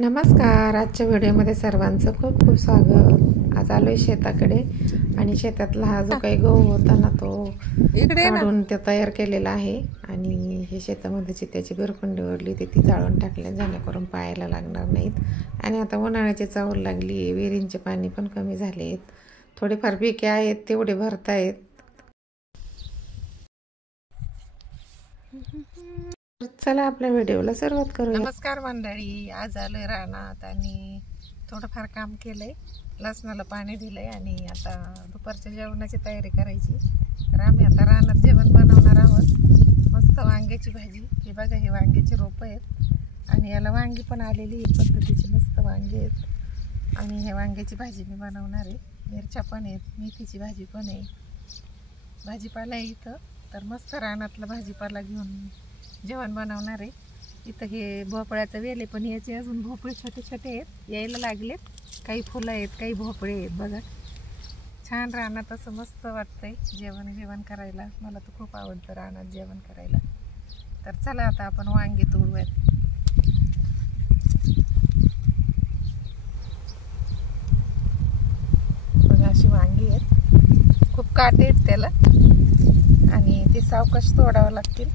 नमस्कार. आजच्या व्हिडिओमध्ये सर्वांचं खूप खूप स्वागत. आज आलोय शेताकडे आणि शेतातला हा जो काही गहू होता ना तो काढून ते तयार केलेला आहे आणि हे शेतामध्ये चित्याची बिरकुंडी ओढली ती जाळून टाकले जेणेकरून पायाला लागणार नाहीत. आणि आता उन्हाळ्याची चाहूल लागली आहे, विहिरींचे पाणी पण कमी झाले आहेत, थोडेफार पिके आहेत तेवढे भरतायत. चला आपल्या व्हिडिओला सुरुवात करूया. नमस्कार मंडळी. आज आलोय रानात आणि थोडंफार काम केलंय, लसणाला पाणी दिलंय आणि आता दुपारच्या जेवणाची तयारी करायची. तर आम्ही आता रानात जेवण बनवणार आहोत. मस्त वांग्याची भाजी. हे बघा, हे वांग्याचे रोपं आहेत आणि याला वांगी पण आलेली पद्धतीची मस्त वांगे आहेत. आणि हे वांग्याची भाजी मी बनवणार आहे. मिरच्या पण आहेत, मेथीची भाजी पण आहे, भाजीपाला आहे इथं. तर मस्त रानातला भाजीपाला घेऊन जेवण बनवणार आहे. इथं हे भोपळ्याचं वेल आहे, पण याचे अजून भोपळे छोटे छोटे आहेत, यायला लागलेत. काही फुलं आहेत, काही भोपळे आहेत. बघा, छान रानात असं मस्त वाटतंय जेवण करायला. मला तर खूप आवडतं रानात जेवण करायला. तर चला आता आपण वांगी तोडूयात. बघा, अशी वांगी आहेत, खूप काटे आहेत त्याला आणि ते सावकाश तोडावं लागतील.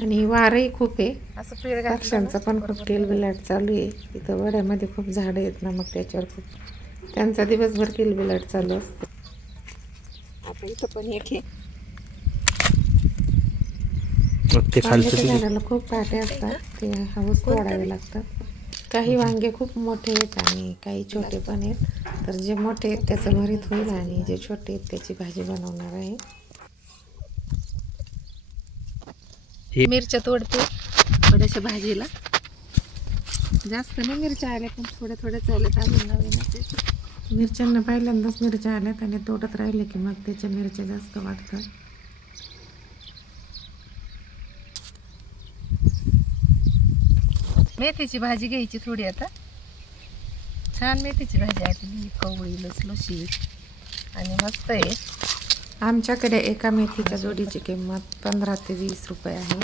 आणि वारही खूप आहे, असं पेड़ पक्ष्यांचा पण खूप किलबिलाट चालू आहे. इथं वड्यामध्ये खूप झाडं आहेत ना, मग त्याच्यावर खूप त्यांचा दिवसभर किलबिलाट चालू असतो. आता इथं पण एक आहे, झाडाला खूप काटे असतात, ते हवस तोडावे लागतात. काही वांगे खूप मोठे आहेत आणि काही छोटे पण आहेत. तर जे मोठे आहेत त्याचं भरीत होईल आणि जे छोटे आहेत त्याची भाजी बनवणार आहे. मिरच्या तोडते थोड्याशा भाजीला. जास्त नाही मिरच्या आल्या, पण थोड्या थोड्या चालत अजून नवीन. मिरच्यांना पहिल्यांदाच मिरच्या आल्यात आणि तोडत राहिले की मग त्याच्या मिरच्या जास्त वाटतात. मेथीची भाजी घ्यायची थोडी. आता छान मेथीची भाजी आहे, कवळी लसलुशीत आणि मस्त आहे. आमच्याकडे एका मेथीच्या जोडीची किंमत 15 ते 20 रुपये आहे.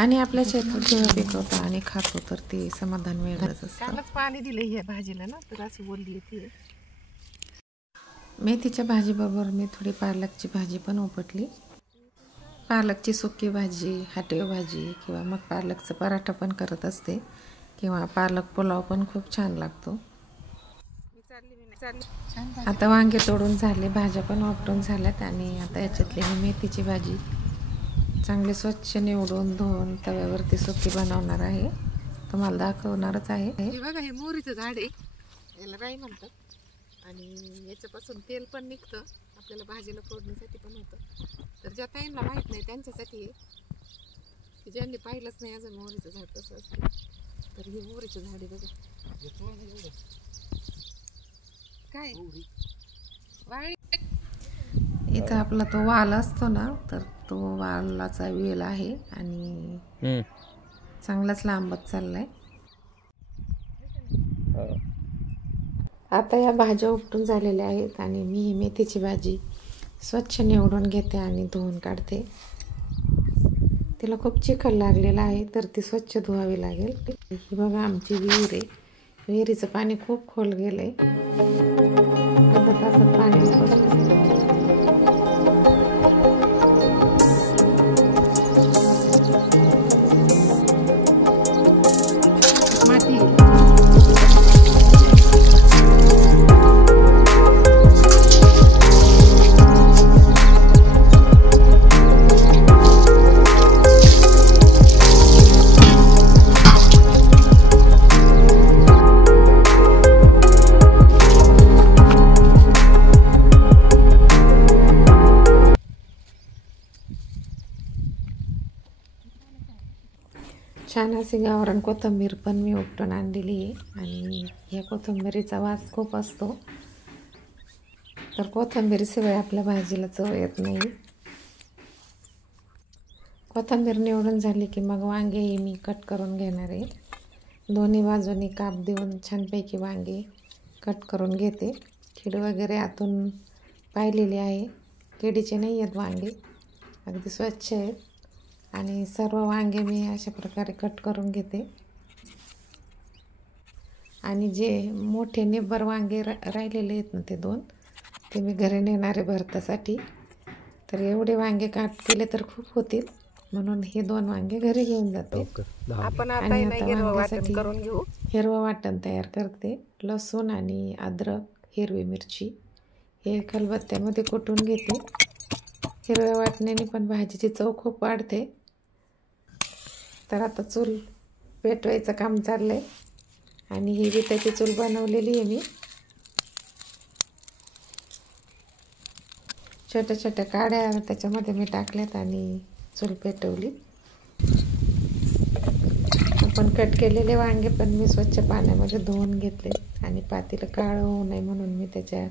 आणि आपल्या शेतात जेव्हा पिकवतो आणि खातो तर ते समाधान वेगळंच असतं. कालच पाणी दिलं ह्या भाजीला ना, तर अशी बोलली येते. मेथीच्या भाजीबरोबर मी थोडी पालकची भाजी पण उपटली. पालकची सुकी भाजी, हाटेव भाजी किंवा मग पालकचा पराठा पण करत असते, किंवा पालक पुलाव पण खूप छान लागतो. आता वांगे तोडून झाले, भाज्या पण उपटून झाल्यात आणि आता याच्यातली मी मेथीची भाजी चांगली स्वच्छ निवडून धुवून तव्यावरती सुकी बनवणार आहे. तुम्हाला दाखवणारच आहे. हे बघा, हे मोहरीचं झाड आहे, याला राई म्हणतात आणि याच्यापासून तेल पण निघतं, आपल्याला भाजीला फोडण्यासाठी पण होतं. तर ज्या ताईंना माहीत नाही त्यांच्यासाठी आहे, ज्यांनी पाहिलंच नाही अजून मोहरीचं झाड कसं असतं. तर हे मोहरीचं झाड आहे बघा. काय इथं आपला तो वाल असतो ना, तर तो वालाचा वेल आहे आणि चांगलाच लांबत चाललाय. आता या भाज्या उपटून झालेल्या आहेत आणि मी ही मेथीची भाजी स्वच्छ निवडून घेते आणि धुवून काढते. तिला खूप चिखल लागलेला आहे, तर ती स्वच्छ धुवावी लागेल. ही बघा आमची विहीर आहे. विहिरीचं पाणी खूप खोल गेलंय, अर्धा तासात पाणी छान अशी गावरान कोथिंबीर पण मी उपटून आणलेली आहे आणि ह्या कोथिंबीरीचा वास खूप असतो, तर कोथिंबीरीशिवाय आपल्या भाजीला चव येत नाही. कोथिंबीर निवडून झाली की मग वांगेही मी कट करून घेणार आहे. दोन्ही बाजूनी काप देऊन छानपैकी वांगे कट करून घेते. कीड वगैरे आतून पाहिलेली आहे, किडीचे नाही आहेत वांगे, अगदी स्वच्छ आहेत. आणि सर्व वांगे मी अशा प्रकारे कट करून घेते. आणि जे मोठे निब्बर वांगे राहिलेले आहेत ना ते 2 ते मी घरी नेणारे भरतासाठी. तर एवढे वांगे काट केले तर खूप होतील, म्हणून हे 2 वांगे घरी घेऊन जाते. आपण आता आणि नाही आता हिरवं वाटण वांग्यासाठी करून घेऊ. हिरवं वाटण तयार करते. लसूण आणि अद्रक, हिरवी मिरची हे खलबत्त्यामध्ये कुटून घेते. हिरव्या वाटण्याने पण भाजीची चव खूप वाढते. तर आता चूल पेटवायचं काम चाललंय आणि ही विटाची चूल बनवलेली आहे मी. छोट्या छोट्या काड्या त्याच्यामध्ये मी टाकल्यात आणि चूल पेटवली. आपण कट केलेले वांगे पण मी स्वच्छ पाण्यामध्ये धुवून घेतले आणि पातेलं काळं होऊ नये म्हणून मी त्याच्या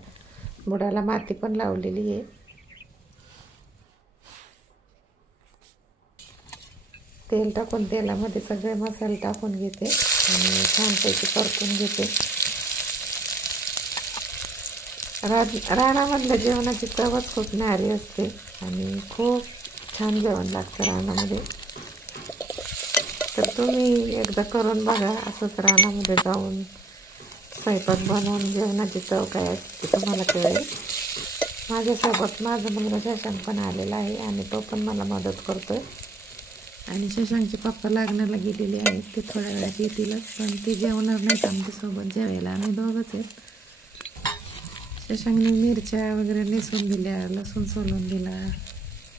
बुडाला माती पण लावलेली आहे. तेल टाकून तेलामध्ये सगळे मसाले टाकून घेते आणि छानपैकी परतून घेते. रानामधल्या जेवणाची चवच खूप न्यारी असते आणि खूप छान जेवण लागतं रानामध्ये. तर तुम्ही एकदा करून बघा, असंच रानामध्ये जाऊन स्वयंपाक बनवून जेवणाची चव काय असते तुम्हाला कळेल. माझ्यासोबत माझा मुलगा शशांक पण आलेला आहे आणि तो पण मला मदत करतोय. आणि शशांकचे पप्पा लग्नाला गेलेले आहेत, ते थोड्या वेळात येतीलच, पण ते जेवणार नाहीत आमच्यासोबत जेवायला. आम्ही दोघंच आहेत. शशांकने मिरच्या वगैरे नेसून दिल्या, लसूण सोलून दिला,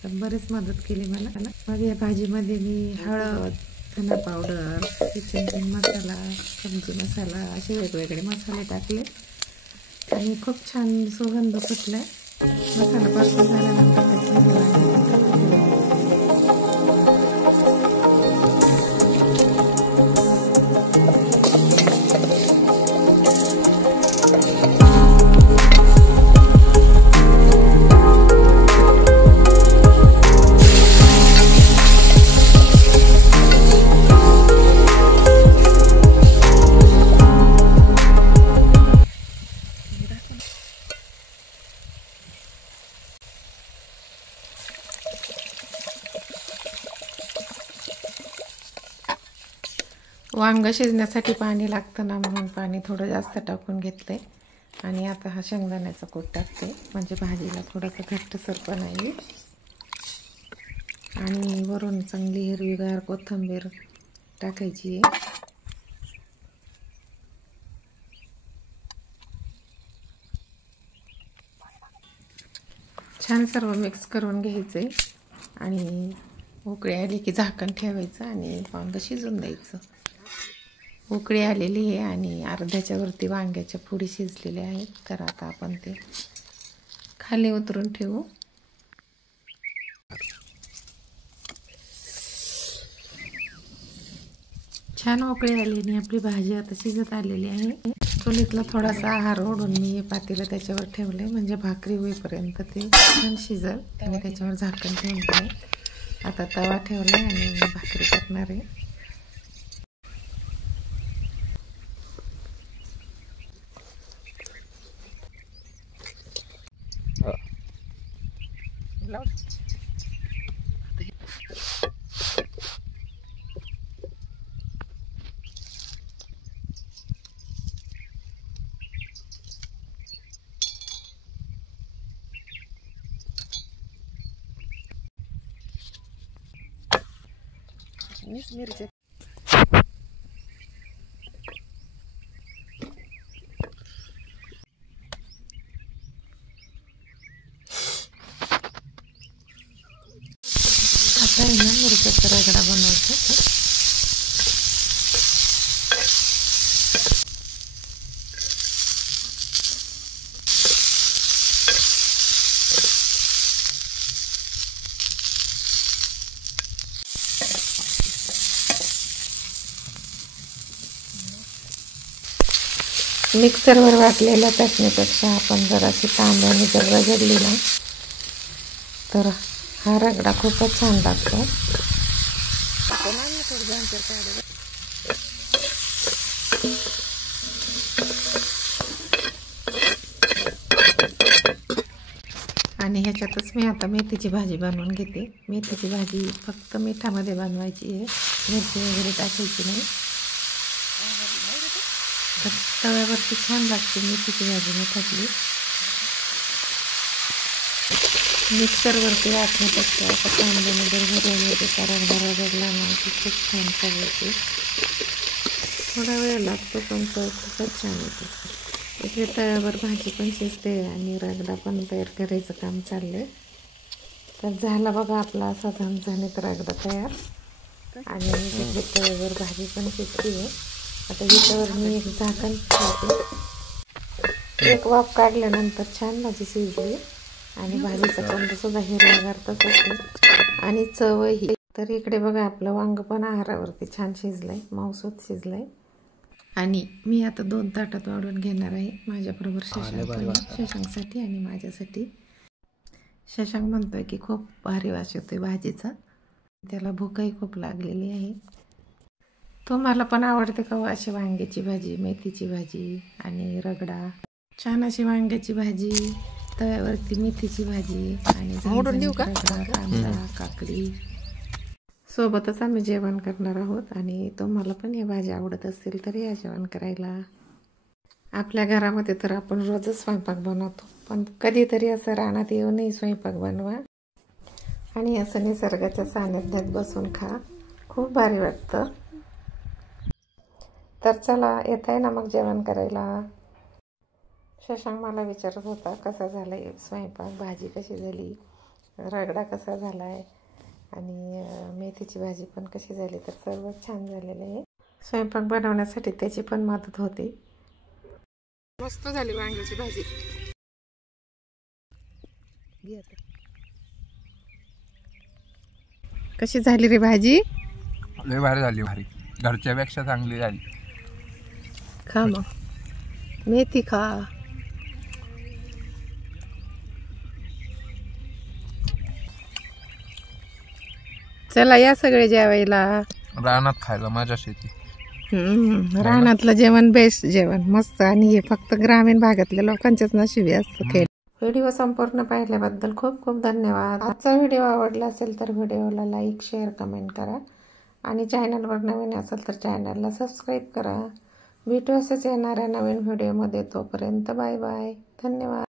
तर बरेच मदत केली मला. मग या भाजीमध्ये मी हळद, धना पावडर, किचन किंग मसाला, सब्जी मसाला असे वेगवेगळे मसाले टाकले आणि खूप छान सुगंध फुटला. मसाला परतून झाल्यानंतर वांग शिजण्यासाठी पाणी लागतं ना, म्हणून पाणी थोडं जास्त टाकून घेतलंय. आणि आता हा शेंगदाण्याचा कूट टाकते, म्हणजे भाजीला थोडंसं घट्टसरपणा येईल. आणि वरून चांगली हिरवीगार कोथिंबीर टाकायची आहे. छान सर्व मिक्स करून घ्यायचे आणि उकळी आली की झाकण ठेवायचं आणि वांग शिजून द्यायचं. उकळी आलेली आहे आणि अर्ध्याच्या वरती वांग्याच्या फोडी शिजलेल्या आहेत. तर आता आपण ते खाली उतरून ठेवू. छान उकळी आली आणि आपली भाजी आता शिजत आलेली आहे. चुलीतला थोडासा आहार ओढून मी हे पातेलं त्याच्यावर ठेवले, म्हणजे भाकरी होईपर्यंत ते छान शिजल. आणि त्याच्यावर झाकण ठेवून आता तवा ठेवला आणि भाकरी करणार आहे. मिरच्या आता आहे ना, मिरच्याचा रगडा बनवायचा. मिक्सरवर वाटलेल्या चटणीपेक्षा आपण जराशी तांब्याने जर रगडली ना, तर हा रगडा खूपच छान लागतो. आणि ह्याच्यातच मी आता मेथीची भाजी बनवून घेते. मेथीची भाजी फक्त मिठामध्ये बनवायची आहे, मिरची वगैरे टाकायची नाही. तर तव्यावरती छान लागते मेथीची भाजी टाकली. मिक्सरवरती वाटण्यापेक्षा आता कांद्यामध्ये भरण्यामध्ये रगडा रगडला ना की खूप छान चव येते. थोडा वेळ लागतो पण चव खूपच छान येते. इकडे तव्यावर भाजी पण शिजते आणि रगडा पण तयार करायचं काम चाललंय. तर झाला बघा आपला असा झणझणीत रगडा तयार. आणि इकडे तव्यावर भाजी पण शिजते आहे. आता हिच्यावर मी एक झाकण ठेवते. एक वाफ काढल्यानंतर छान भाजी शिजली आणि भाजीचा कंद सुद्धा हिरवागार तसंच आहे आणि चवही. तर इकडे बघा आपलं वांग पण आहारावरती छान शिजलंय, मऊसूत शिजलंय. आणि मी आता 2 ताटात वाढून घेणार आहे. माझ्याबरोबर शशांकसाठी आणि माझ्यासाठी. शशांक म्हणतोय की खूप भारी वास येतोय भाजीचा, त्याला भूकही खूप लागलेली आहे. तुम्हाला पण आवडते का अशी वांग्याची भाजी, मेथीची भाजी आणि रगडा? छान अशी वांग्याची भाजी, तव्यावरती मेथीची भाजी आणि रगडा, कांदा, काकडी सोबतच आम्ही जेवण करणार आहोत. आणि तुम्हाला पण या भाजी आवडत असतील तर या जेवण करायला. आपल्या घरामध्ये तर आपण रोजच स्वयंपाक बनवतो, पण कधीतरी असं रानात येऊनही स्वयंपाक बनवा आणि असं निसर्गाच्या सानिध्यात बसून खा, खूप भारी वाटतं. तर चला, येत आहे ना मग जेवण करायला. शशांक मला विचारत होता कसा झाला स्वयंपाक, भाजी कशी झाली, रगडा कसा झाला आहे आणि मेथीची भाजी पण कशी झाली. तर सर्व छान झालेलं आहे. स्वयंपाक बनवण्यासाठी त्याची पण मदत होते. मस्त झाली वांग्याची भाजी. कशी झाली रे भाजी? लय भारी झाली, भारी, घरच्यापेक्षा चांगली झाली. खा मग, मेथी खा. चला या सगळे जेवायला. रानात खायला मजा येते. रानातलं जेवण बेस्ट जेवण, मस्त. आणि हे फक्त ग्रामीण भागातल्या लोकांच्याच नशिबी असतं खेळ. व्हिडिओ संपूर्ण पाहिल्याबद्दल खूप खूप धन्यवाद. आजचा व्हिडिओ आवडला असेल तर व्हिडिओला लाईक, शेअर, कमेंट करा आणि चॅनलवर नवीन असेल तर चॅनलला सबस्क्राईब करा. भेटू असेच येणाऱ्या नवीन व्हिडिओमध्ये. तोपर्यंत बाय बाय, धन्यवाद.